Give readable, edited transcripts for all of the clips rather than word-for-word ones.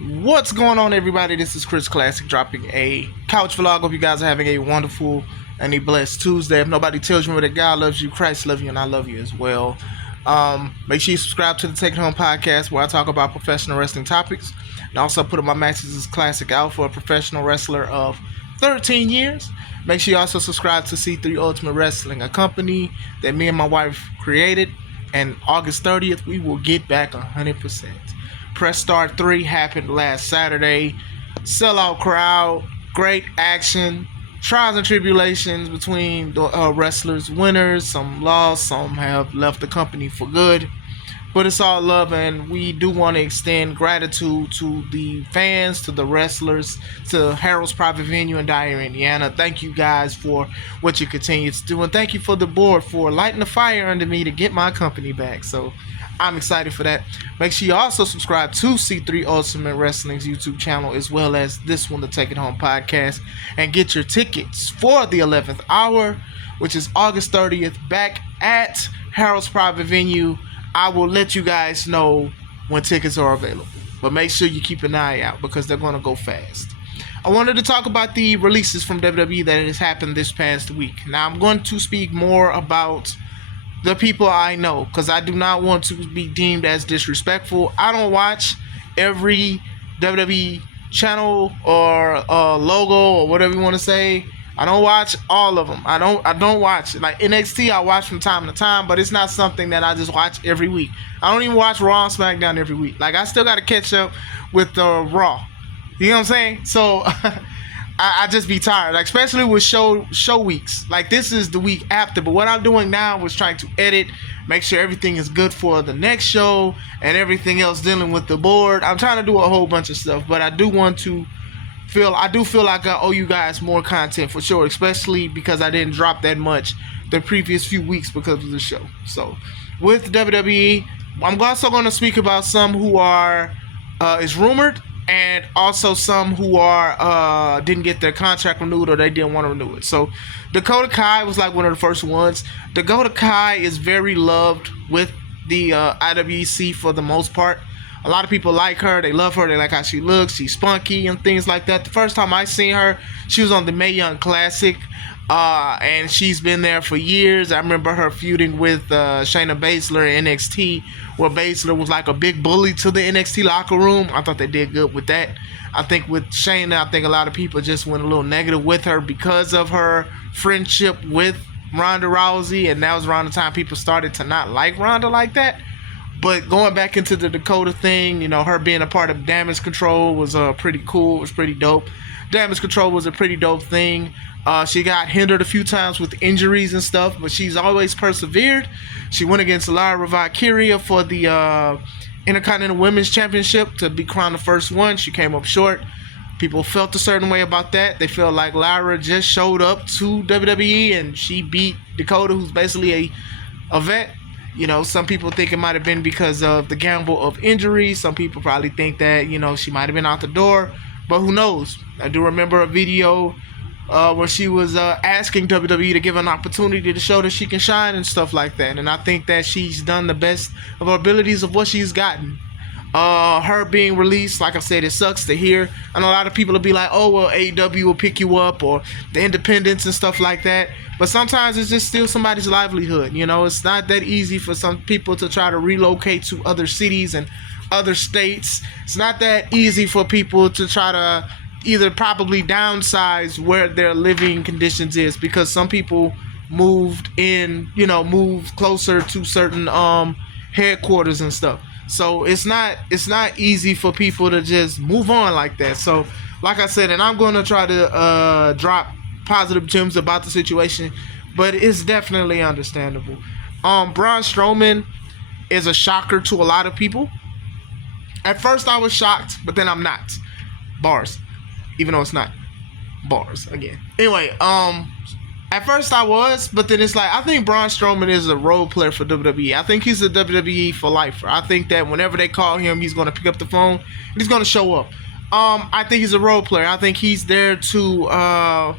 What's going on, everybody? This is Chris Classic dropping a couch vlog. Hope you guys are having a wonderful and a blessed Tuesday. If nobody tells you that God loves you, Christ loves you, and I love you as well. Make sure you subscribe to the Take It Home podcast, where I talk about professional wrestling topics, and also put my matches as classic out for a professional wrestler of 13 years. Make sure you also subscribe to C3 Ultimate Wrestling, a company that me and my wife created. And August 30th, we will get back 100%. Press Start 3 happened last Saturday. Sellout crowd, great action, trials and tribulations between the wrestlers, winners, some lost, some have left the company for good. But it's all love, and we do want to extend gratitude to the fans, to the wrestlers, to Harold's Private Venue in Dyer, Indiana. Thank you guys for what you continue to do, and thank you for the board for lighting the fire under me to get my company back. So I'm excited for that. Make sure you also subscribe to C3 Ultimate Wrestling's YouTube channel, as well as this one, the Take It Home podcast, and get your tickets for the 11th hour, which is August 30th, back at Harold's Private Venue. I will let you guys know when tickets are available, but make sure you keep an eye out because they're going to go fast. I wanted to talk about the releases from WWE that has happened this past week. Now, I'm going to speak more about the people I know because I do not want to be deemed as disrespectful. I don't watch every WWE channel or logo or whatever you want to say. I don't watch all of them. I don't watch like NXT. I watch from time to time, but it's not something that I just watch every week. I don't even watch Raw and SmackDown every week. Like, I still got to catch up with Raw. You know what I'm saying? So I just be tired, like, especially with show weeks. Like, this is the week after, but what I'm doing now is trying to edit, make sure everything is good for the next show, and everything else dealing with the board. I'm trying to do a whole bunch of stuff, but I do feel like I owe you guys more content for sure, especially because I didn't drop that much the previous few weeks because of the show. So with WWE, I'm also going to speak about some who are is rumored, and also some who are didn't get their contract renewed or they didn't want to renew it. So Dakota Kai was like one of the first ones. Dakota Kai is very loved with the IWC for the most part. A lot of people like her. They love her. They like how she looks. She's spunky and things like that. The first time I seen her, she was on the Mae Young Classic, and she's been there for years. I remember her feuding with Shayna Baszler in NXT, where Baszler was like a big bully to the NXT locker room. I thought they did good with that. I think with Shayna, I think a lot of people just went a little negative with her because of her friendship with Ronda Rousey, and that was around the time people started to not like Ronda like that. But going back into the Dakota thing, you know, her being a part of Damage Control was pretty cool. It was pretty dope. Damage Control was a pretty dope thing. She got hindered a few times with injuries and stuff, but she's always persevered. She went against Lyra Valkyria for the Intercontinental Women's Championship to be crowned the first one. She came up short. People felt a certain way about that. They felt like Lyra just showed up to WWE and she beat Dakota, who's basically a vet. You know, some people think it might have been because of the gamble of injury. Some people probably think that, you know, she might have been out the door. But who knows? I do remember a video where she was asking WWE to give her an opportunity to show that she can shine and stuff like that. And I think that she's done the best of her abilities of what she's gotten. Her being released, like I said, it sucks to hear. I know a lot of people will be like, oh, well, AEW will pick you up, or the independents and stuff like that. But sometimes it's just still somebody's livelihood. You know, it's not that easy for some people to try to relocate to other cities and other states. It's not that easy for people to try to either probably downsize where their living conditions is, because some people moved closer to certain headquarters and stuff. So it's not easy for people to just move on like that. So like I said, and I'm going to try to drop positive gems about the situation, but it's definitely understandable. Braun Strowman is a shocker to a lot of people. At first I was shocked, but then I'm not. Bars. Even though it's not. Bars again. Anyway, at first I was, but then it's like, I think Braun Strowman is a role player for WWE. I think he's a WWE for lifer. I think that whenever they call him, he's going to pick up the phone and he's going to show up. I think he's a role player. I think he's there to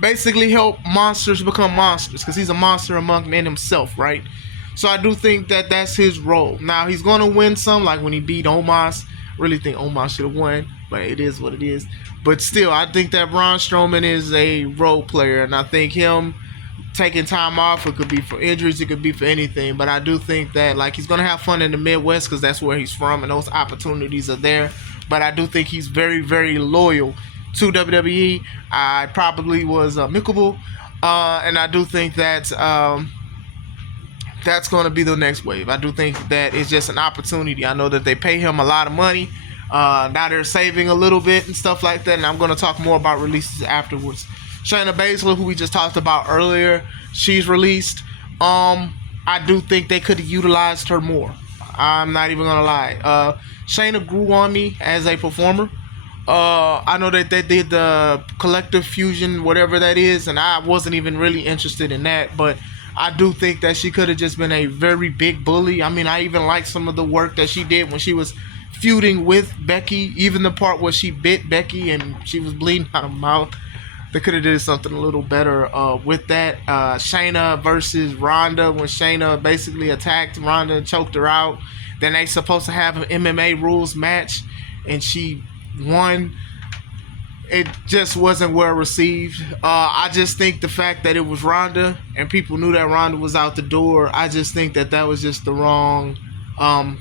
basically help monsters become monsters, because he's a monster among men himself, right? So I do think that that's his role. Now, he's going to win some, like when he beat Omos. really think Omos should have won, but it is what it is. But still, I think that Braun Strowman is a role player, and I think him taking time off, it could be for injuries, it could be for anything. But I do think that like he's gonna have fun in the Midwest because that's where he's from, and those opportunities are there. But I do think he's very, very loyal to WWE. I probably was amicable, and I do think that that's going to be the next wave. I do think that it's just an opportunity. I know that they pay him a lot of money. Now they're saving a little bit and stuff like that, and I'm going to talk more about releases afterwards. Shayna Baszler, who we just talked about earlier, she's released. I do think they could have utilized her more. I'm not even going to lie. Shayna grew on me as a performer. I know that they did the collective fusion, whatever that is, and I wasn't even really interested in that, but I do think that she could have just been a very big bully. I mean, I even like some of the work that she did when she was feuding with Becky, even the part where she bit Becky and she was bleeding out of her mouth. They could have did something a little better with that. Shayna versus Ronda, when Shayna basically attacked Ronda and choked her out. Then they supposed to have an MMA rules match, and she won. It just wasn't well received. I just think the fact that it was Ronda and people knew that Ronda was out the door, I just think that that was just the wrong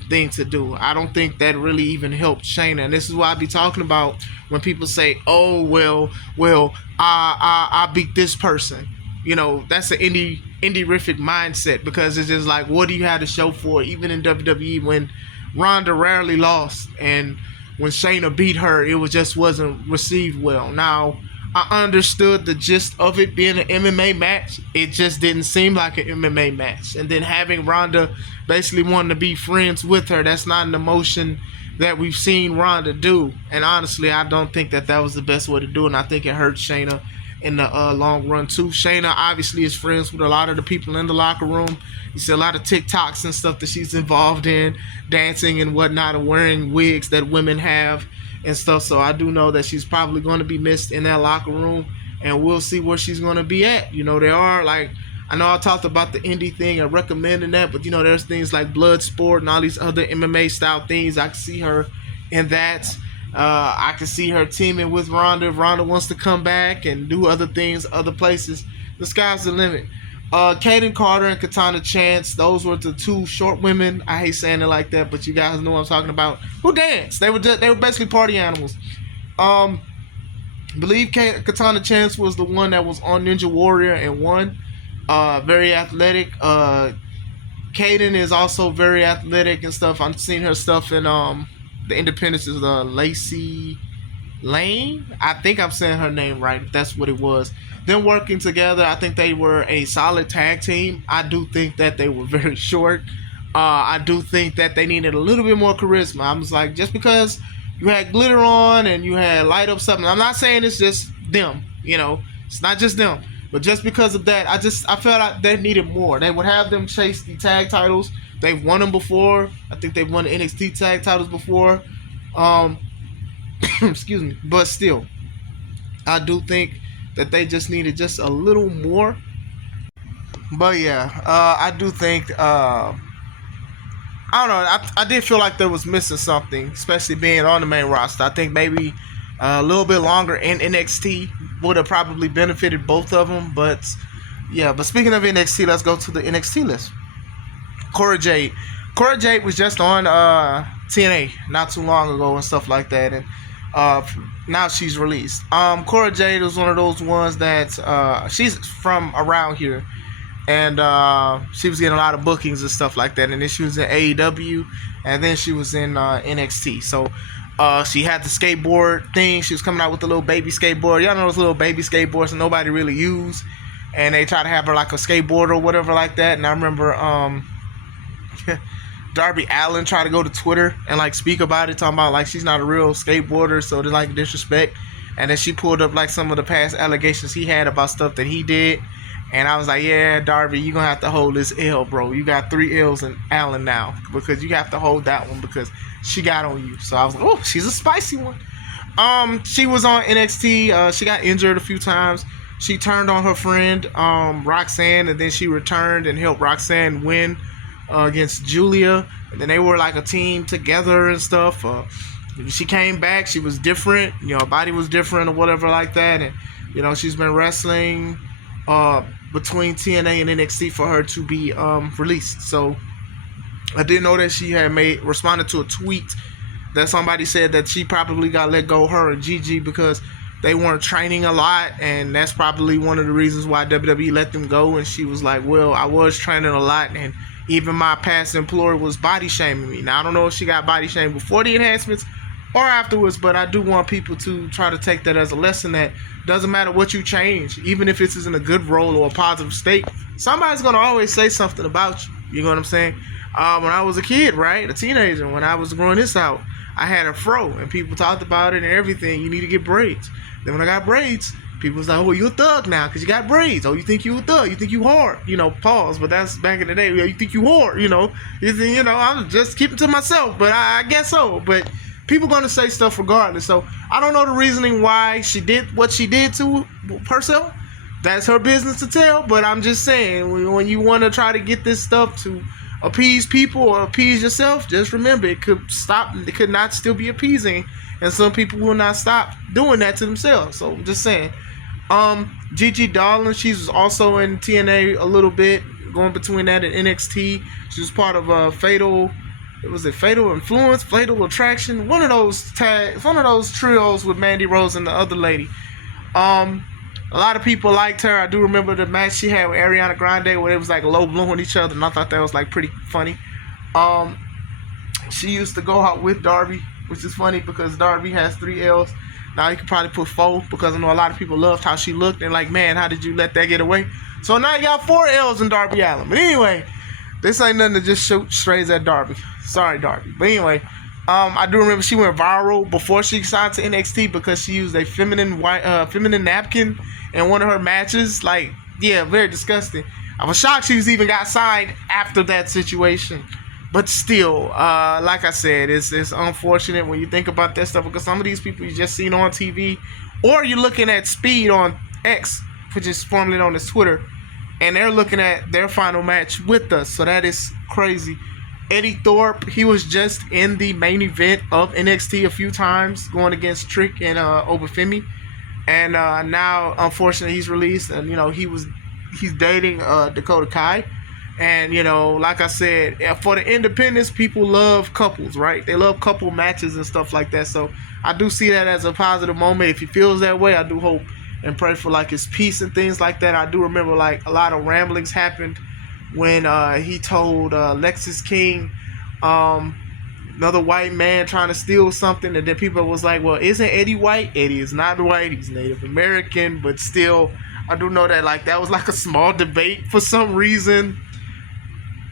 thing to do. I don't think that really even helped Shayna, and this is what I be talking about when people say, "Oh well, I beat this person." You know, that's an indie-rific mindset, because it's just like, what do you have to show for it? Even in WWE, when Ronda rarely lost, and when Shayna beat her, it wasn't received well. Now, I understood the gist of it being an MMA match. It just didn't seem like an MMA match. And then having Ronda basically wanting to be friends with her, that's not an emotion that we've seen Ronda do. And honestly, I don't think that that was the best way to do it. And I think it hurt Shayna in the long run too. Shayna obviously is friends with a lot of the people in the locker room. You see a lot of TikToks and stuff that she's involved in, dancing and whatnot, and wearing wigs that women have and stuff. So I do know that she's probably going to be missed in that locker room, and we'll see where she's going to be at. You know, there are, like, I know I talked about the indie thing and recommending that, but you know, there's things like Bloodsport and all these other MMA style things. I can see her in that. I can see her teaming with Ronda if Ronda wants to come back and do other things, other places. The sky's the limit. Kaden Carter and Katana Chance, those were the two short women. I hate saying it like that, but you guys know what I'm talking about. Who danced? They were basically party animals. I believe Katana Chance was the one that was on Ninja Warrior and won. Very athletic. Kaden is also very athletic and stuff. I've seen her stuff in the Independence is Lacey Lane. I think I'm saying her name right, if that's what it was. Them working together, I think they were a solid tag team. I do think that they were very short. I do think that they needed a little bit more charisma. I was like, just because you had glitter on and you had light up something, I'm not saying it's just them, you know, it's not just them. But just because of that, I felt like they needed more. They would have them chase the tag titles. They've won them before. I think they've won the NXT tag titles before. Excuse me. But still, I do think that they just needed just a little more. But yeah, I do think, I don't know, I did feel like there was missing something, especially being on the main roster. I think maybe a little bit longer in NXT would have probably benefited both of them. But yeah, but speaking of NXT, let's go to the NXT list. Cora Jade. Cora Jade was just on TNA not too long ago and stuff like that, and now she's released. Cora Jade was one of those ones that she's from around here, and she was getting a lot of bookings and stuff like that. And then she was in AEW, and then she was in NXT. So she had the skateboard thing. She was coming out with a little baby skateboard. Y'all know those little baby skateboards that nobody really use, and they try to have her like a skateboard or whatever like that. And I remember Darby Allin tried to go to Twitter and like speak about it, talking about like she's not a real skateboarder, so there's like disrespect. And then she pulled up like some of the past allegations he had about stuff that he did, and I was like, yeah, Darby, you're gonna have to hold this L, bro. You got 3 L's in Allin now, because you have to hold that one because she got on you. So I was like, oh, she's a spicy one. She was on NXT. She got injured a few times. She turned on her friend Roxanne, and then she returned and helped Roxanne win against Julia, and then they were like a team together and stuff. She came back. She was different. Her body was different or whatever like that. And she's been wrestling between TNA and NXT for her to be released. So I did know that she had responded to a tweet that somebody said that she probably got let go, her and Gigi, because they weren't training a lot, and that's probably one of the reasons why WWE let them go. And she was like, well, I was training a lot, and even my past employer was body shaming me. Now, I don't know if she got body shamed before the enhancements or afterwards, but I do want people to try to take that as a lesson that doesn't matter what you change, even if it's in a good role or a positive state, somebody's going to always say something about you. You know what I'm saying? When I was a kid, right, a teenager, when I was growing this out, I had a fro, and people talked about it and everything. You need to get braids. Then when I got braids, people was like, oh, you a thug now because you got braids. Oh, you think you a thug. You think you hard. Pause. But that's back in the day. You think you hard, You think, I'm just keeping to myself. But I guess so. But people going to say stuff regardless. So I don't know the reasoning why she did what she did to herself. That's her business to tell. But I'm just saying, when you want to try to get this stuff to appease people or appease yourself, just remember it could stop. It could not still be appeasing, and some people will not stop doing that to themselves. So I'm just saying. Gigi Dolan, she's also in TNA a little bit, going between that and NXT. She was part of Fatal. Was it Fatal Influence, Fatal Attraction? One of those trios with Mandy Rose and the other lady. A lot of people liked her. I do remember the match she had with Ariana Grande where it was like low blowing each other, and I thought that was like pretty funny. She used to go out with Darby, which is funny because Darby has 3 L's. Now you could probably put 4 because I know a lot of people loved how she looked and like, man, how did you let that get away? So now you got 4 L's in Darby Allin. But anyway, this ain't nothing to just shoot strays at Darby. Sorry, Darby. But anyway, I do remember she went viral before she signed to NXT because she used a feminine napkin in one of her matches. Like, yeah, very disgusting. I was shocked she even got signed after that situation. But still, like I said, it's unfortunate when you think about that stuff because some of these people you just seen on TV, or you're looking at Speed on X, which is formerly known as Twitter, and they're looking at their final match with us. So that is crazy. Eddie Thorpe, he was just in the main event of NXT a few times, going against Trick and Obafemi, and now unfortunately he's released, and he's dating Dakota Kai. And, like I said, for the independents, people love couples, right? They love couple matches and stuff like that. So I do see that as a positive moment. If he feels that way, I do hope and pray for, like, his peace and things like that. I do remember, like, a lot of ramblings happened when he told Lexis King, another white man trying to steal something. And then people was like, well, isn't Eddie white? Eddie is not white. He's Native American. But still, I do know that, like, that was, like, a small debate for some reason.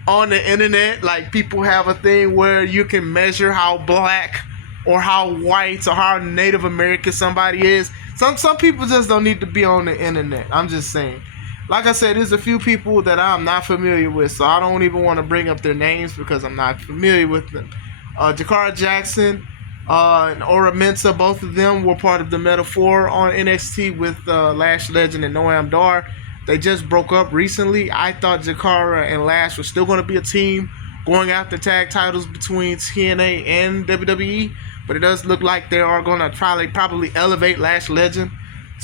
On the internet, like, people have a thing where you can measure how black or how white or how Native American somebody is. Some people just don't need to be on the internet. I'm just saying. Like I said, there's a few people that I'm not familiar with, so I don't even want to bring up their names because I'm not familiar with them. Jakara Jackson and Ora Mensah, both of them were part of the Metaphor on NXT with Lash Legend and Noam Dar. They just broke up recently. I thought Jakara and Lash were still going to be a team going after tag titles between TNA and WWE, but it does look like they are going to probably elevate Lash Legend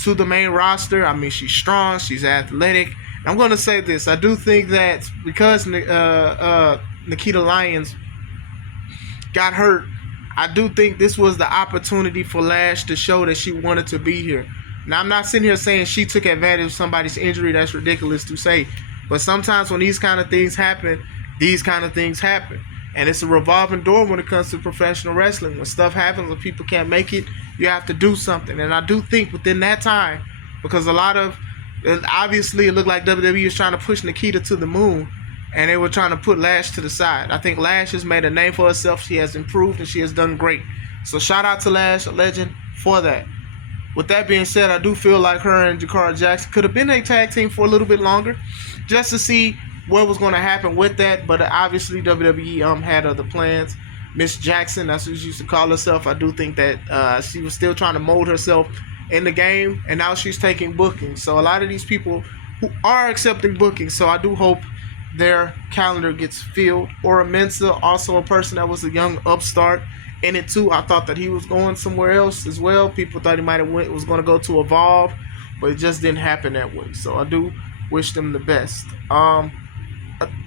to the main roster. I mean, she's strong, she's athletic. I'm going to say this. I do think that because Nikita Lyons got hurt, I do think this was the opportunity for Lash to show that she wanted to be here. Now, I'm not sitting here saying she took advantage of somebody's injury. That's ridiculous to say. But sometimes when these kind of things happen, And it's a revolving door when it comes to professional wrestling. When stuff happens, when people can't make it, you have to do something. And I do think within that time, because obviously it looked like WWE was trying to push Nikita to the moon, and they were trying to put Lash to the side. I think Lash has made a name for herself. She has improved, and she has done great. So shout out to Lash, a legend, for that. With that being said, I do feel like her and Jakara Jackson could have been a tag team for a little bit longer, just to see what was going to happen with that. But obviously, WWE had other plans. Miss Jackson, that's what she used to call herself. I do think that she was still trying to mold herself in the game, and now she's taking bookings. So a lot of these people who are accepting bookings, so I do hope their calendar gets filled. Ora Mensah, also a person that was a young upstart in it too. I thought that he was going somewhere else as well. People thought he might have was going to go to Evolve, but it just didn't happen that way. So I do wish them the best.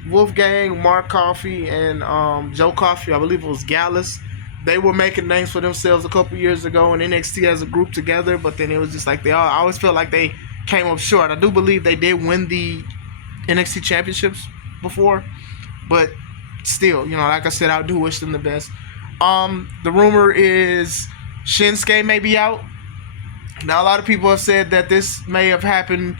Wolfgang, Mark Coffey, and Joe Coffey, I believe it was Gallus. They were making names for themselves a couple years ago in NXT as a group together, but then it was just like I always felt like they came up short. I do believe they did win the NXT championships before, but still, like I said, I do wish them the best. The rumor is Shinsuke may be out. Now, a lot of people have said that this may have happened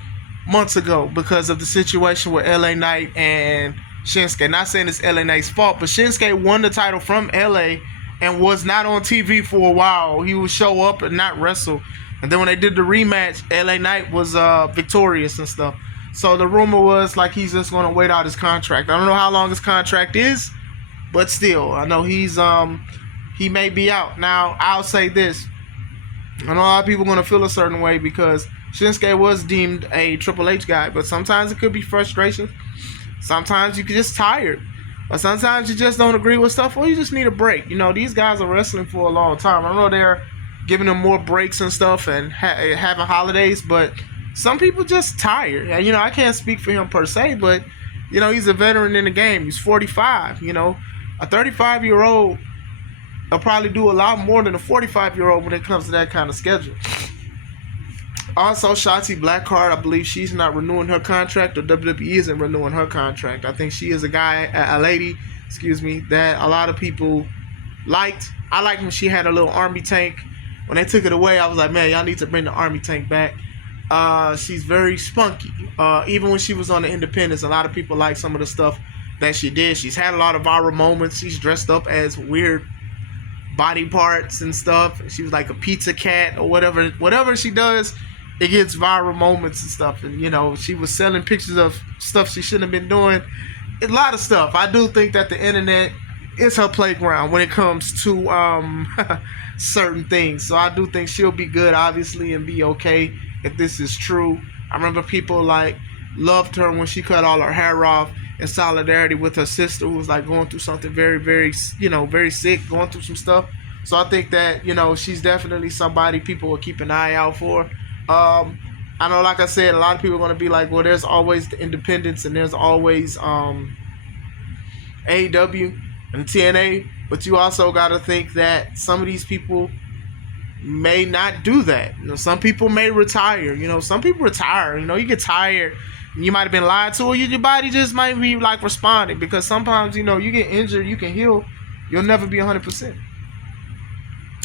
months ago because of the situation with LA Knight and Shinsuke. Not saying it's LA Knight's fault, but Shinsuke won the title from LA and was not on TV for a while. He would show up and not wrestle. And then when they did the rematch, LA Knight was victorious and stuff. So the rumor was like he's just going to wait out his contract. I don't know how long his contract is, but still, I know he may be out. Now, I'll say this. I know a lot of people are going to feel a certain way because Shinsuke was deemed a Triple H guy, but sometimes it could be frustration. Sometimes you can just tired. Or sometimes you just don't agree with stuff, or you just need a break. These guys are wrestling for a long time. I know they're giving them more breaks and stuff and having holidays, but some people just tired. I can't speak for him per se, but, he's a veteran in the game. He's 45, A 35-year-old will probably do a lot more than a 45-year-old when it comes to that kind of schedule. Also, Shotzi Blackheart, I believe she's not renewing her contract, or WWE isn't renewing her contract. I think she is a lady, that a lot of people liked. I liked when she had a little army tank. When they took it away, I was like, man, y'all need to bring the army tank back. She's very spunky. Even when she was on the Independence, a lot of people like some of the stuff that she did. She's had a lot of viral moments. She's dressed up as weird body parts and stuff. She was like a pizza cat or whatever she does, it gets viral moments and stuff. And she was selling pictures of stuff she shouldn't have been doing. A lot of stuff. I do think that the internet is her playground when it comes to certain things. So I do think she'll be good, obviously, and be okay if this is true. I remember people loved her when she cut all her hair off in solidarity with her sister, who was going through something very, very, very sick, going through some stuff. So I think that, she's definitely somebody people will keep an eye out for. I know, like I said, a lot of people are going to be like, well, there's always the independents and there's always AEW and TNA, but you also got to think that some of these people may not do that. Some people may retire. Some people retire. You get tired. You might have been lied to, or your body just might be responding, because sometimes you get injured, you can heal, you'll never be 100%.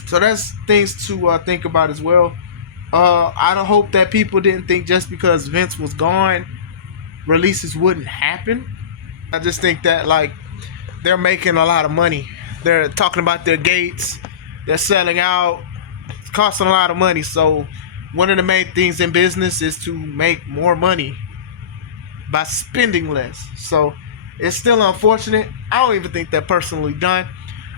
So that's things to think about as well. I don't hope that people didn't think just because Vince was gone, releases wouldn't happen. I just think that they're making a lot of money. They're talking about their gates, they're selling out, it's costing a lot of money. So one of the main things in business is to make more money by spending less. So it's still unfortunate. I don't even think they're personally done,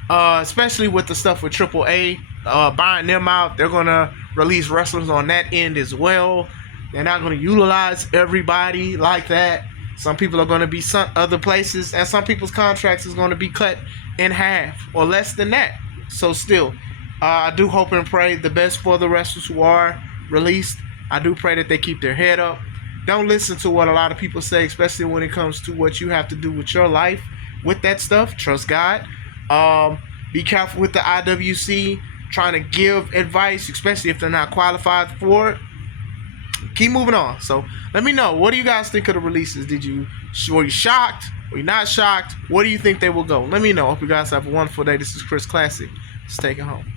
especially with the stuff with AAA buying them out. They're gonna release wrestlers on that end as well. They're not gonna utilize everybody like that. Some people are gonna be some other places, and some people's contracts is gonna be cut in half or less than that. So still, I do hope and pray the best for the wrestlers who are released. I do pray that they keep their head up. Don't listen to what a lot of people say, especially when it comes to what you have to do with your life with that stuff. Trust God. Be careful with the IWC trying to give advice, especially if they're not qualified for it. Keep moving on. So let me know, what do you guys think of the releases? Were you shocked? Were you not shocked? Where do you think they will go? Let me know. Hope you guys have a wonderful day. This is Chris Classic. Let's take it home.